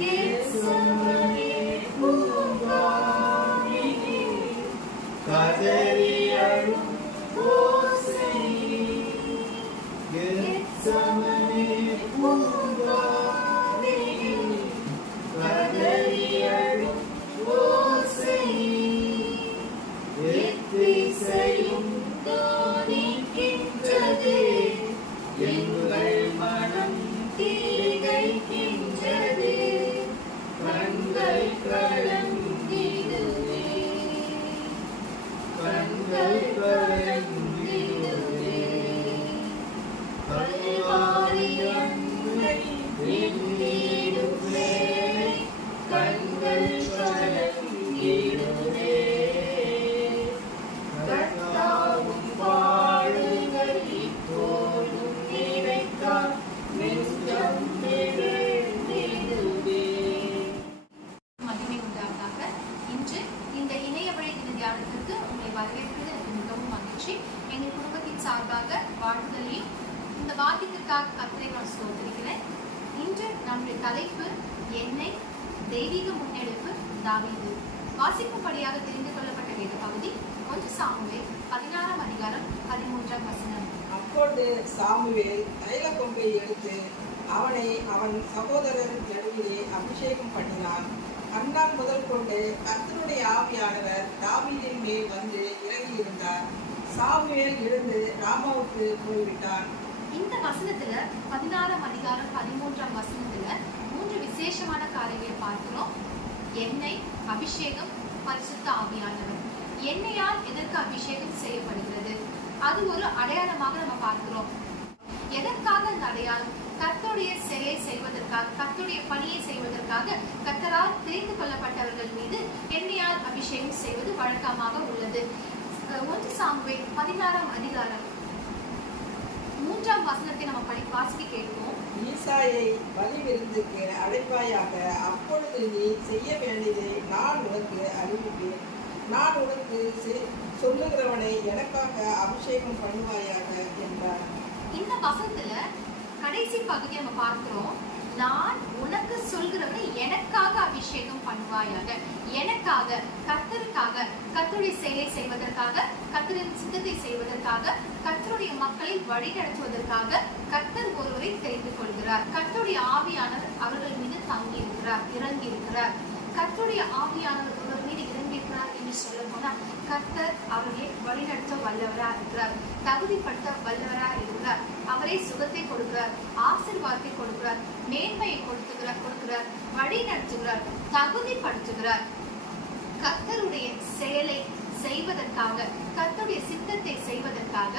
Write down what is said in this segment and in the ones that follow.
Gethsemane பூங்காவிலே கதறி அழும் ஓசை. கெத்செமனே பூங்காவிலே கதறி அழும் ஓசை. எத்திசையும் தோனிக்கின்றது, எங்கள் மனம் திகைக்கின்றது. கண்கள் கலங்கிடுவே, கண்கள் கலங்கிடுவே. கல்வாரி அன்பை எண்ணிடும் வேளை கண்கள் கலங்கிடுவே. கர்த்தாவும் பாடுகள் இப்போதும் நினைத்தால் நெஞ்சம் நெகிழ்ந்திடுவே. மகிமை உண்டாவதாக. இன்று இந்த இணைய வழி தியானத்திற்கு உங்களை வரவேற்பது எனக்கு மிகவும் மகிழ்ச்சி. எங்கள் குடும்பத்தின் சார்பாக வாழ்த்துதலையும் இந்த வாக்கியத்திற்காக கர்த்தரை நான் ஸ்தோத்திரிக்கிறேன். இன்று நம்முடைய தலைப்பு எண்ணெய், தெய்வீக முன்னெடுப்பு, தாவீது. வாசிக்கும்படியாக தெரிந்து கொள்ளப்பட்ட வேத பகுதி 1 சாமுவேல் 16ஆம் அதிகாரம் 13ஆம் வசனம். அப்பொழுது சாமுவேல் தைல கொம்பை எடுத்து அவனை அவன் சகோதரர் நடுவிலே அபிஷேகம் பண்ணினான். அந்நாள் முதல் கொண்டு கர்த்தருடைய ஆவியானவர் தாவீதின் மேல் வந்து இறங்கியிருந்தார். சாமுவேல் எழுந்து ராமாவுக்கு போய்விட்டான். இந்த வசனத்துல 16ஆம் அதிகாரம் 13ஆம் வசனத்துல 3 விசேஷமான காரியங்களை பார்க்கிறோம். எண்ணெய், அபிஷேகம், பரிசுத்த ஆவியானவர். எண்ணெயால் எதற்கு அபிஷேகம் செய்யப்படுகிறது? அது ஒரு அடையாளமாக நம்ம பார்க்கிறோம். எதற்காக அந்த அடையாளம்? கர்த்தருடைய செயலை செய்வதற்காக, கர்த்தருடைய பணியை செய்வதற்காக கர்த்தரால் தெரிந்து கொள்ளப்பட்டவர்கள் மீது எண்ணெயால் அபிஷேகம் செய்வது வழக்கமாக உள்ளது. 1 சாமுவேல் 16ஆம் அதிகாரம் 3ஆம் வசனத்தை நம்ம வாசிக்க கேட்போம். ஈசாயை பலி விருந்துக்கு அழைப்பாயாக, அப்பொழுது நீ செய்ய வேண்டியதை நான் உனக்கு அறிவிப்பேன். நான் உனக்கு சொல்லுகிறவனை எனக்காக அபிஷேகம் பண்ணுவாயாக என்றார். இந்த வசனத்துல கடைசி பகுதி நம்ம பார்க்கிறோம். நான் உனக்கு சொல்கிறவனை எனக்காக அபிஷேகம் பண்ணுவாயாக. எனக்காக, கர்த்தருக்காக, கர்த்தருடைய செயலை செய்வதற்காக, கர்த்தரின் சித்தத்தை செய்வதற்காக, கர்த்தருடைய மக்களை வழி நடத்துவதற்காக கர்த்தர் ஒருவரை தெரிந்து கொள்கிறார். கர்த்தருடைய ஆவியானவர் அவர்கள் மீது தங்கி இருக்கிறார், இறங்கி இருக்கிறார். கர்த்தருடைய ஆவியானவர் ஒருவர் மீது இறங்கி இருக்கிறார் என்று சொல்ல போனா கர்த்தர் அவர்களை வழிநடத்த வல்லவரா இருக்கிறார், தகுதிப்படுத்த வல்லவரா இருக்கிறார். அவரே சுகத்தை கொடுக்கிறார், ஆசீர்வாதத்தை கொடுக்கிறார், மேன்மையை கொடுக்கிறார், வழி நடத்துகிறார், தகுதிப்படுத்துகிறார். கர்த்தருடைய செயலை செய்வதற்காக, கர்த்தருடைய சித்தத்தை செய்வதற்காக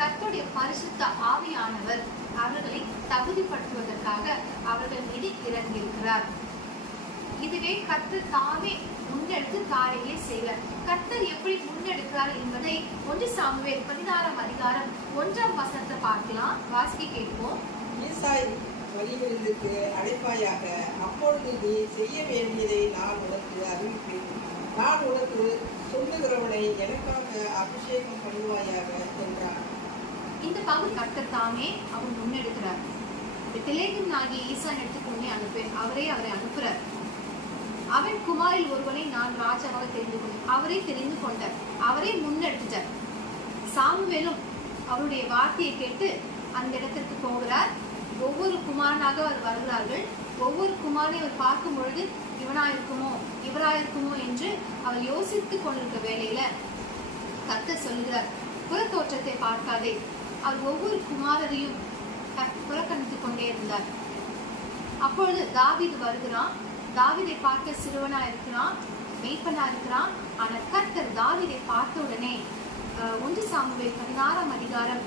கர்த்தருடைய பரிசுத்த ஆவியானவர் அவர்களை தகுதிப்படுத்துவதற்காக அவர்கள் மீது இறங்கியிருக்கிறார். இதுவே கர்த்தர் தாமே முன்னெடுத்து காரியங்களை செய்கிறார். கர்த்தர் எப்படி முன்னெடுக்கிறார் என்பதை 1 சாமுவேல் 16ஆம் அதிகாரம் 1ஆம் வசனத்தை பார்க்கலாம். வாசிக்க கேட்போம். ஈசாய் பலி விருந்துக்கு அழைப்பாயாக, அப்பொழுது நீ செய்ய வேண்டியதை நான் உனக்கு அறிவிப்பேன். நான் உனக்கு சொல்லுகிறவனை எனக்காக அபிஷேகம் பண்ணுவாயாக என்றார். இந்த பகுதி கர்த்தர் தாமே அவர் முன்னெடுக்கிறார். திலேகின் ஆகிய ஈசான் எடுத்துக்கொண்டே அவரை அனுப்புறார். அவன் குமாரில் ஒருவனை நான் ராஜாவாக தெரிந்து கொண்டேன். அவரை தெரிந்து கொண்டார், அவரை முன்னெடுத்துட்டார். சாமுவேலும் அவருடைய வார்த்தையை கேட்டு அந்த இடத்திற்கு போகிறார். ஒவ்வொரு குமாரனாக அவர் வருகிறார்கள். ஒவ்வொரு குமாரனை அவர் பார்க்கும் பொழுது இவனாயிருக்குமோ இவராயிருக்குமோ என்று அவர் யோசித்துக் கொண்டிருக்க வேளையில கர்த்தர் சொல்லுகிறார், புற தோற்றத்தை பார்க்காதே. அவர் ஒவ்வொரு குமாரரையும் புறக்கணித்துக் கொண்டே இருந்தார். அப்பொழுது தாவீது வருகிறான். தாவீதை பார்க்க சிறுவனா இருக்கிறான், மெய்ப்பனா இருக்கிறான். ஆனால் கர்த்தர் தாவீதை பார்த்த உடனே 1 சாமுவேல் 16ஆம் அதிகாரம்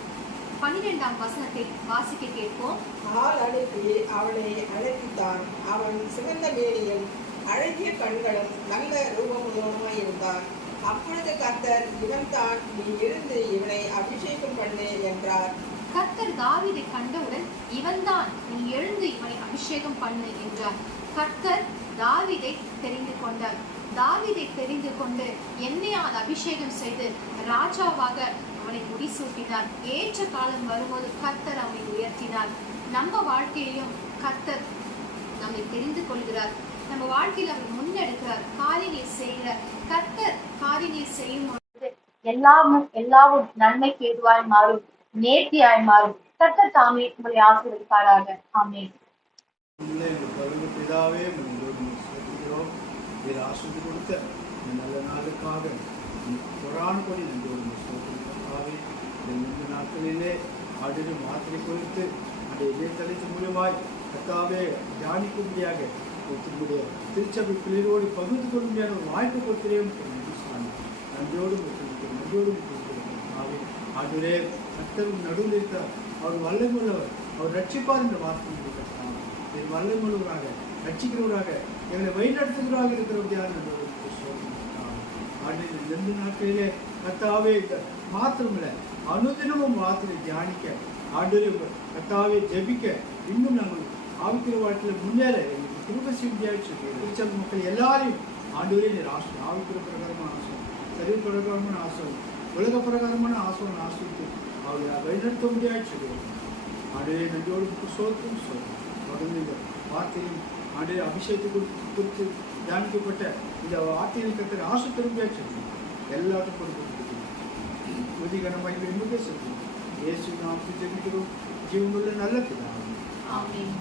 12ஆம் வசனத்தை வாசிக்க கேட்போம். ஆள் அனுப்பி அவனை அழைப்பித்தான். அவன் சிறந்த மேனியும் அழகிய கண்களும் நல்ல ரூபமுள்ளவனுமாய் இருந்தான். அப்பொழுது கர்த்தர், இவன் தான், நீ எழுந்து இவனை அபிஷேகம் பண்ணு என்றார். கர்த்தர் தாவீதை கண்டவுடன், இவன்தான், நீ எழுந்து இவனை அபிஷேகம் பண்ணு என்றார். கர்த்தர் தாவீதை தெரிந்து கொண்டார். தாவீதை தெரிந்து கொண்டு எண்ணெயால் அபிஷேகம் செய்து ராஜாவாக அவனை முடிசூட்டினார். ஏற்ற காலம் வரும்போது கர்த்தர் அவனை உயர்த்தினார். நம்ம வாழ்க்கையையும் கர்த்தர் நம்மை தெரிந்து கொள்கிறார். நம்ம வாழ்க்கையில அவர் முன்னெடுக்கிறார், காரியங்களை செய்கிறார். கர்த்தர் காரியங்களை செய்யும் பொழுது எல்லாவும் நன்மைக்கு ஏதுவாய் மாறும், நேர்த்தியாய் மாறும். கர்த்தர் தாமே உங்களை ஆசீர்வதிப்பாராக. ஆமென். பிதாவே ஆசிரியர் கொடுத்த நல்ல நாளுக்காக கொடி நன்றி இந்த நாட்களிலே ஆடின மாத்திரை குறித்து அந்த இதயத்தளித்து மூலமாய் கர்த்தாவே தியானிக்கும்படியாக உங்களுடைய திருச்சபை பிள்ளைகளோடு பகிர்ந்து கொள்ளும்படியான ஒரு வாய்ப்பு கொடுக்கிறேன். நன்றியோடு ஆண்டவரே கர்த்தர் நடுவில் இருக்க அவர் வல்லமுள்ளவர், அவர் ரட்சிப்பார் என்ற வார்த்தை கர்த்தாவே வல்லமுள்ளவராக ரட்சிக்கிறவராக எங்களை வழிநடத்துகிறவராக இருக்கிறவர்களாக ரெண்டு நாட்களிலே கர்த்தாவே மாத்திரமில்லை அனுதினமும் வார்த்தையை தியானிக்க ஆண்டவரே கர்த்தாவே ஜெபிக்க இன்னும் நாங்கள் ஆவிக்கிற வாழ்க்கையில் முன்னேற எங்களுக்கு திரும்ப செய்தியாக திருச்சபை மக்கள் எல்லாரையும் ஆண்டவரே நீர் ஆவிக்கிற பிரகாரமான ஆசை, சரீர பிரகாரமான ஆசை, உலக பிரகாரமான ஆசிரியத்து அவர்களை வழிநடத்த முடியாது சொல்லுவோம். ஆண்டவரே நன்றியோடு சோத்தும் தொடர்ந்து இந்த வார்த்தையும் ஆண்டவரே அபிஷேகத்தை குறித்து தியானிக்கப்பட்ட இந்த வார்த்தையை கற்று ஆசை திரும்பியாக சொல்லுவோம். எல்லாத்துக்கும் உதிகனமாக என்பதை சொல்லுவோம். இயேசு நாம் ஜெபிக்கிறோம். ஜீவனுள்ள நல்ல பிதாவே. ஆமென்.